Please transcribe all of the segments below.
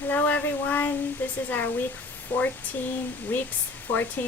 Hello everyone, this is our weeks 14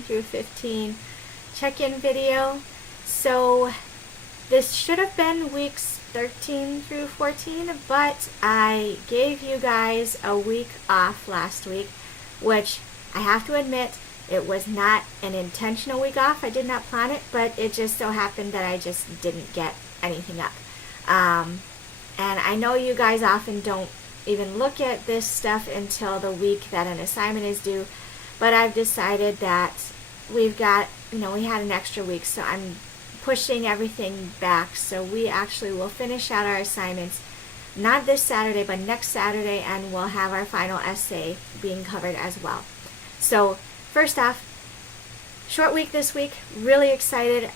through 15 check-in video. So this should have been weeks 13 through 14, but I gave you guys a week off last week, which I have to admit, it was not an intentional week off. I did not plan it, but it just so happened that I just didn't get anything up. And I know you guys often don't even look at this stuff until the week that an assignment is due, but I've decided that we had an extra week, so I'm pushing everything back, so we actually will finish out our assignments not this Saturday but next Saturday, and we'll have our final essay being covered as well. So first off, short week this week, really excited,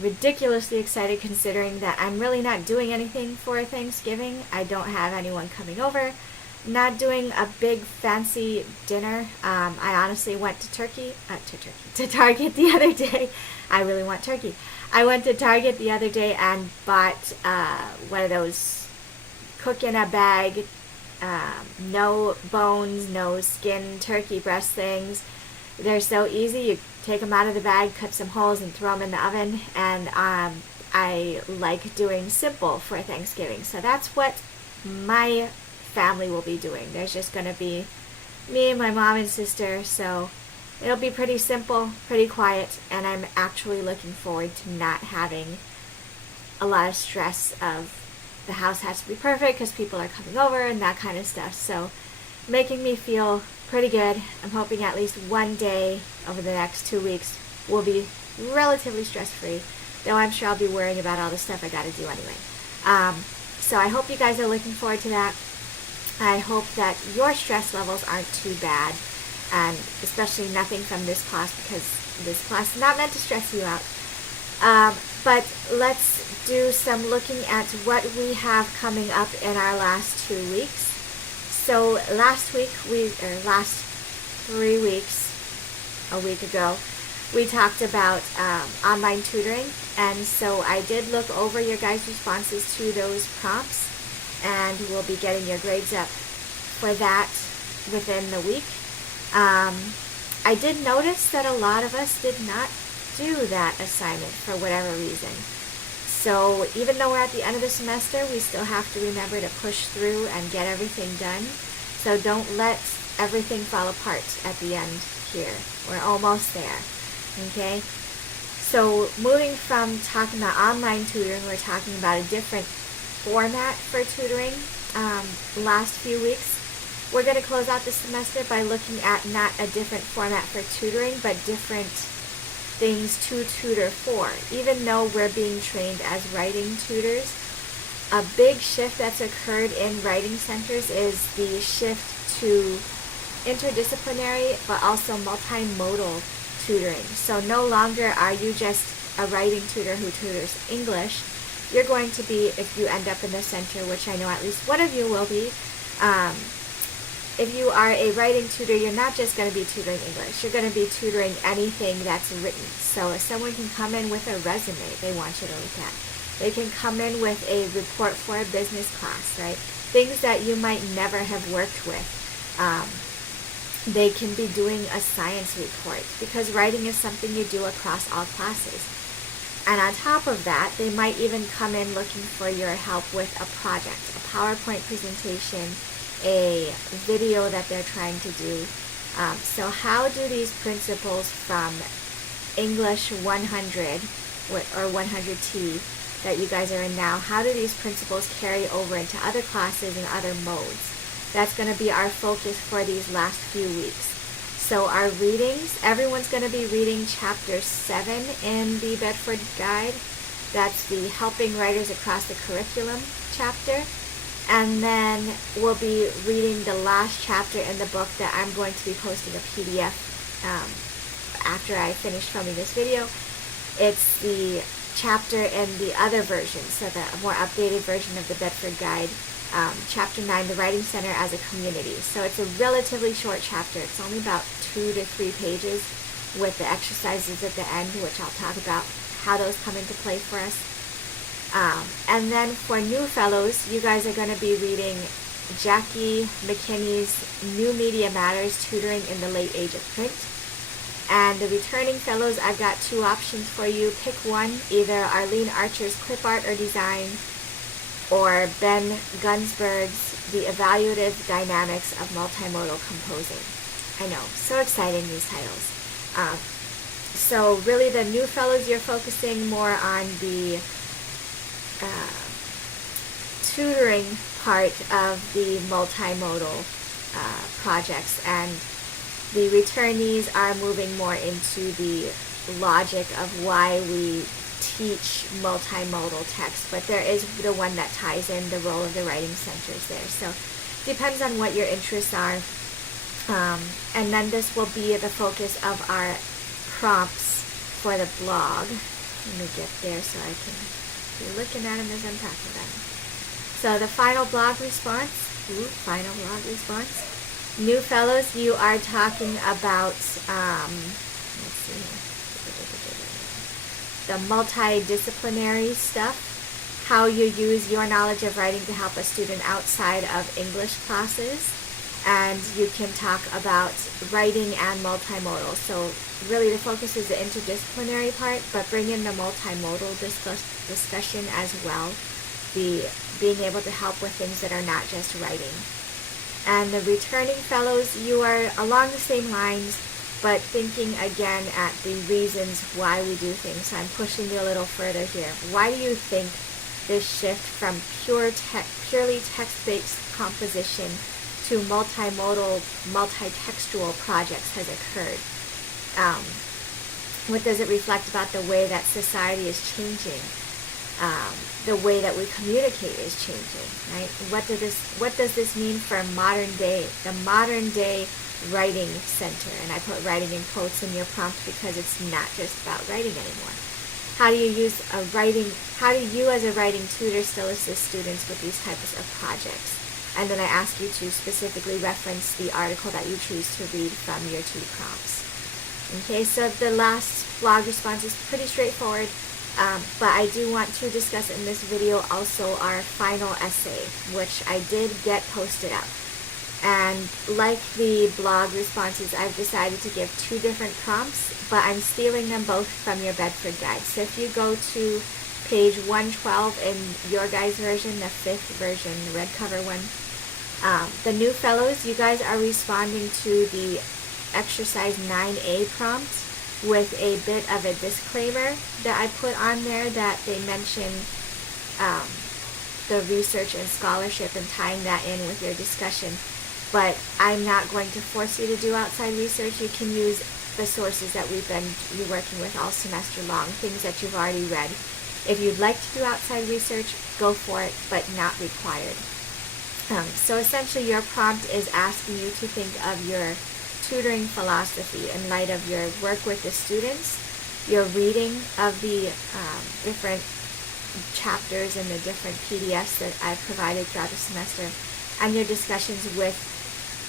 ridiculously excited considering that I'm really not doing anything for Thanksgiving. I don't have anyone coming over, not doing a big fancy dinner. I honestly went to Target the other day. I really want turkey. I went to Target the other day and bought one of those cook in a bag, no bones, no skin turkey breast things. They're so easy. You take them out of the bag, cut some holes, and throw them in the oven. And I like doing simple for Thanksgiving. So that's what my family will be doing. There's just going to be me, my mom, and sister. So it'll be pretty simple, pretty quiet. And I'm actually looking forward to not having a lot of stress of the house has to be perfect because people are coming over and that kind of stuff. So making me feel pretty good. I'm hoping at least one day over the next 2 weeks will be relatively stress-free, though I'm sure I'll be worrying about all the stuff I got to do anyway. So I hope you guys are looking forward to that. I hope that your stress levels aren't too bad, and especially nothing from this class, because this class is not meant to stress you out. But let's do some looking at what we have coming up in our last 2 weeks. So last 3 weeks, a week ago, we talked about online tutoring, and so I did look over your guys' responses to those prompts, and we'll be getting your grades up for that within the week. I did notice that a lot of us did not do that assignment for whatever reason. So even though we're at the end of the semester, we still have to remember to push through and get everything done. So don't let everything fall apart at the end here. We're almost there. Okay? So moving from talking about online tutoring, we're talking about a different format for tutoring. Last few weeks, we're going to close out the semester by looking at not a different format for tutoring, but different things to tutor for. Even though we're being trained as writing tutors, a big shift that's occurred in writing centers is the shift to interdisciplinary but also multimodal tutoring. So no longer are you just a writing tutor who tutors English. You're going to be, if you end up in the center, which I know at least one of you will be, if you are a writing tutor, you're not just going to be tutoring English. You're going to be tutoring anything that's written. So if someone can come in with a resume they want you to look at, they can come in with a report for a business class, right? Things that you might never have worked with. They can be doing a science report, because writing is something you do across all classes. And on top of that, they might even come in looking for your help with a project, a PowerPoint presentation, a video that they're trying to do. So how do these principles from English 100 or 100T that you guys are in now, how do these principles carry over into other classes and other modes? That's going to be our focus for these last few weeks. So our readings, everyone's going to be reading chapter 7 in the Bedford Guide. That's the Helping Writers Across the Curriculum chapter. And then we'll be reading the last chapter in the book that I'm going to be posting a PDF after I finish filming this video. It's the chapter in the other version, so the more updated version of the Bedford Guide, chapter 9, the Writing Center as a Community. So it's a relatively short chapter. It's only about 2 to 3 pages with the exercises at the end, which I'll talk about how those come into play for us. And then for new fellows, you guys are going to be reading Jackie McKinney's New Media Matters, Tutoring in the Late Age of Print. And the returning fellows, I've got two options for you. Pick one, either Arlene Archer's Clip Art or Design, or Ben Gunsberg's The Evaluative Dynamics of Multimodal Composing. I know, so exciting, these titles. So really the new fellows, you're focusing more on the tutoring part of the multimodal projects, and the returnees are moving more into the logic of why we teach multimodal text, but there is the one that ties in the role of the writing centers there. So depends on what your interests are. And then this will be the focus of our prompts for the blog. Let me get there so I can be looking at them as I'm talking about them. So the final blog response, New fellows, you are talking about, let's see, the multidisciplinary stuff, how you use your knowledge of writing to help a student outside of English classes, and you can talk about writing and multimodal. So really the focus is the interdisciplinary part, but bring in the multimodal discussion as well, being able to help with things that are not just writing. And the returning fellows, you are along the same lines, but thinking again at the reasons why we do things. So I'm pushing you a little further here. Why do you think this shift from purely text-based composition to multimodal, multitextual projects has occurred? What does it reflect about the way that society is changing? The way that we communicate is changing, right? What does this mean for the modern day writing center? And I put writing in quotes in your prompt because it's not just about writing anymore. How do you as a writing tutor still assist students with these types of projects? And then I ask you to specifically reference the article that you choose to read from your two prompts. Okay, so the last blog response is pretty straightforward. But I do want to discuss in this video also our final essay, which I did get posted up. And like the blog responses, I've decided to give two different prompts, but I'm stealing them both from your Bedford Guide. So if you go to page 112 in your guys' version, the 5th version, the red cover one, the new fellows, you guys are responding to the exercise 9A prompt with a bit of a disclaimer that I put on there that they mention the research and scholarship and tying that in with your discussion. But I'm not going to force you to do outside research. You can use the sources that we've been working with all semester long, things that you've already read. If you'd like to do outside research, go for it, but not required. So essentially your prompt is asking you to think of your tutoring philosophy in light of your work with the students, your reading of the different chapters and the different PDFs that I've provided throughout the semester, and your discussions with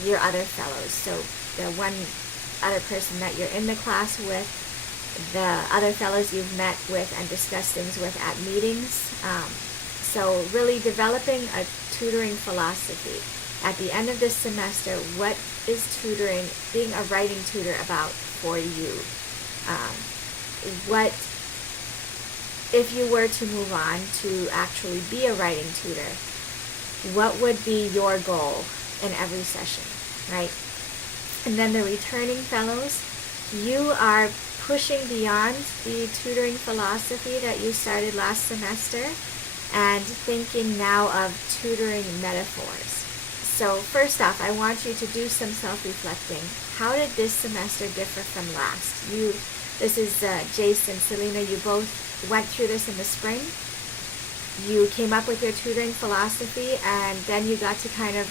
your other fellows. So the one other person that you're in the class with, the other fellows you've met with and discussed things with at meetings. So really developing a tutoring philosophy. At the end of this semester, what is tutoring, being a writing tutor, about for you? What, if you were to move on to actually be a writing tutor, what would be your goal in every session, right? And then the returning fellows, you are pushing beyond the tutoring philosophy that you started last semester and thinking now of tutoring metaphors. So first off, I want you to do some self-reflecting. How did this semester differ from last? This is Jason, Selena, you both went through this in the spring. You came up with your tutoring philosophy, and then you got to kind of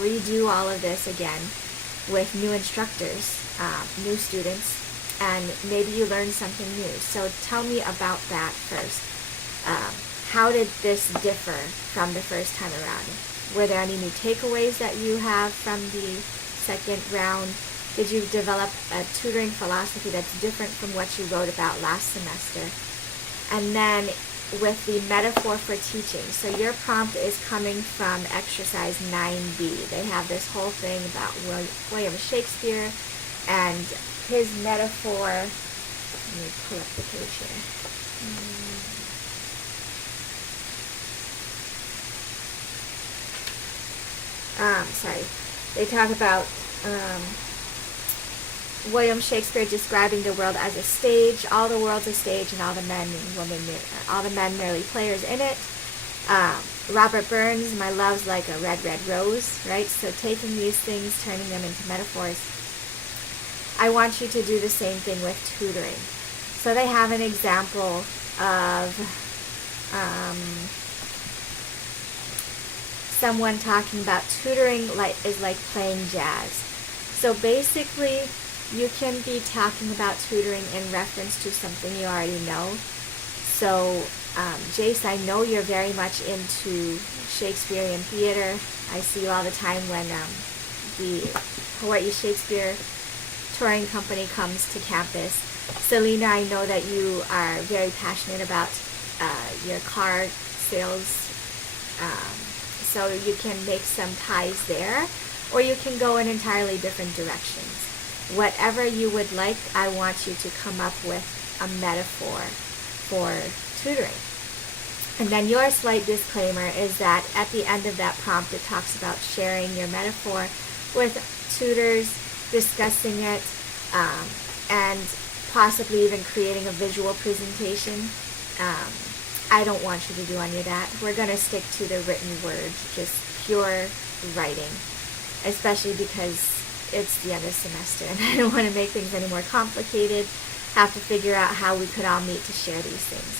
redo all of this again with new instructors, new students, and maybe you learned something new. So tell me about that first. How did this differ from the first time around? Were there any new takeaways that you have from the second round? Did you develop a tutoring philosophy that's different from what you wrote about last semester? And then with the metaphor for teaching. So your prompt is coming from exercise 9B. They have this whole thing about William Shakespeare and his metaphor. Let me pull up the page here. Sorry. They talk about William Shakespeare describing the world as a stage. All the world's a stage, and all the men and women, all the men merely players in it. Robert Burns, my love's like a red, red rose, right? So taking these things, turning them into metaphors. I want you to do the same thing with tutoring. So they have an example of someone talking about tutoring is like playing jazz. So basically, you can be talking about tutoring in reference to something you already know. So, Jace, I know you're very much into Shakespearean theater. I see you all the time when the Hawaii Shakespeare touring company comes to campus. Selena, I know that you are very passionate about your car sales. So you can make some ties there, or you can go in entirely different directions. Whatever you would like, I want you to come up with a metaphor for tutoring. And then your slight disclaimer is that at the end of that prompt, it talks about sharing your metaphor with tutors, discussing it, and possibly even creating a visual presentation. I don't want you to do any of that. We're going to stick to the written word, just pure writing, especially because it's the end of the semester and I don't want to make things any more complicated, have to figure out how we could all meet to share these things.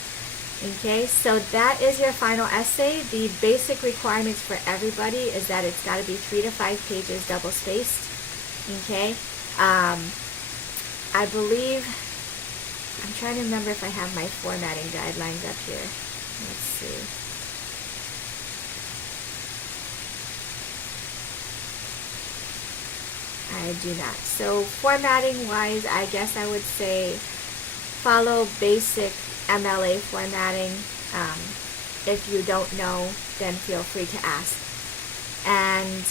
Okay, so that is your final essay. The basic requirements for everybody is that it's got to be 3 to 5 pages double spaced. Okay, I believe, I'm trying to remember if I have my formatting guidelines up here. Let's see. I do not. So formatting wise, I guess I would say follow basic MLA formatting. If you don't know, then feel free to ask. And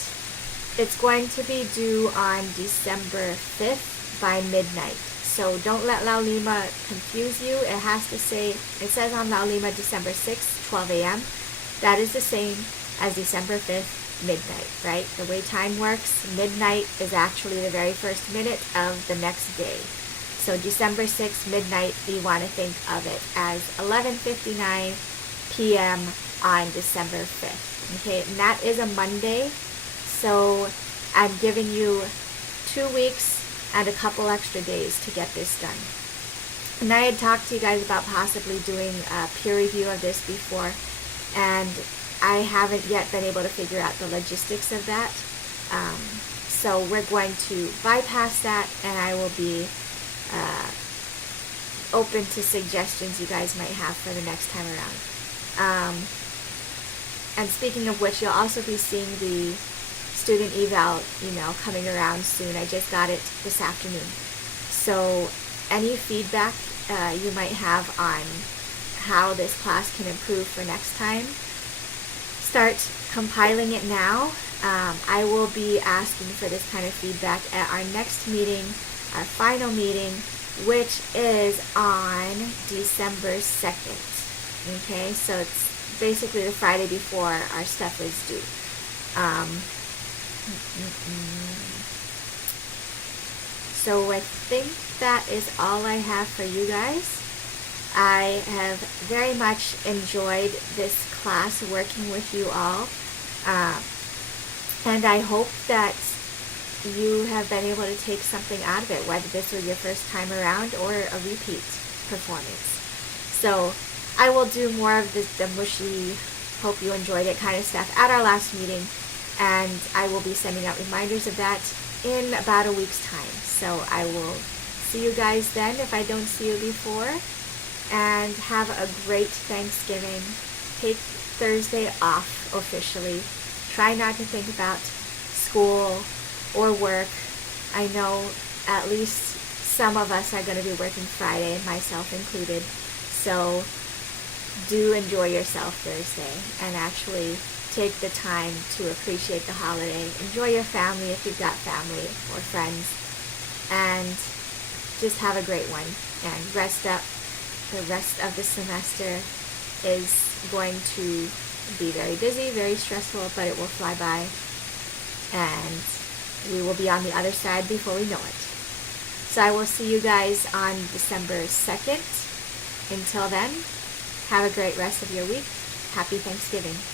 it's going to be due on December 5th by midnight. So don't let Laulima confuse you. It has to say, it says on Laulima December 6th, 12 a.m. That is the same as December 5th, midnight, right? The way time works, midnight is actually the very first minute of the next day. So December 6th, midnight, we want to think of it as 11:59 p.m. on December 5th. Okay, and that is a Monday. So I'm giving you 2 weeks and a couple extra days to get this done. And I had talked to you guys about possibly doing a peer review of this before, and I haven't yet been able to figure out the logistics of that. So we're going to bypass that, and I will be open to suggestions you guys might have for the next time around. And speaking of which, you'll also be seeing the student eval email coming around soon. I just got it this afternoon. So any feedback you might have on how this class can improve for next time, start compiling it now. I will be asking for this kind of feedback at our next meeting, our final meeting, which is on December 2nd. Okay, so it's basically the Friday before our stuff is due. So I think that is all I have for you guys. I have very much enjoyed this class working with you all, and I hope that you have been able to take something out of it, whether this was your first time around or a repeat performance. So I will do more of the mushy, hope you enjoyed it kind of stuff at our last meeting, and I will be sending out reminders of that in about a week's time. So I will see you guys then if I don't see you before, and have a great Thanksgiving. Take Thursday off officially. Try not to think about school or work. I know at least some of us are going to be working Friday, myself included. So do enjoy yourself Thursday and actually take the time to appreciate the holiday. Enjoy your family if you've got family or friends, and just have a great one and rest up. The rest of the semester is going to be very busy, very stressful, but it will fly by, and we will be on the other side before we know it. So I will see you guys on December 2nd. Until then, have a great rest of your week. Happy Thanksgiving.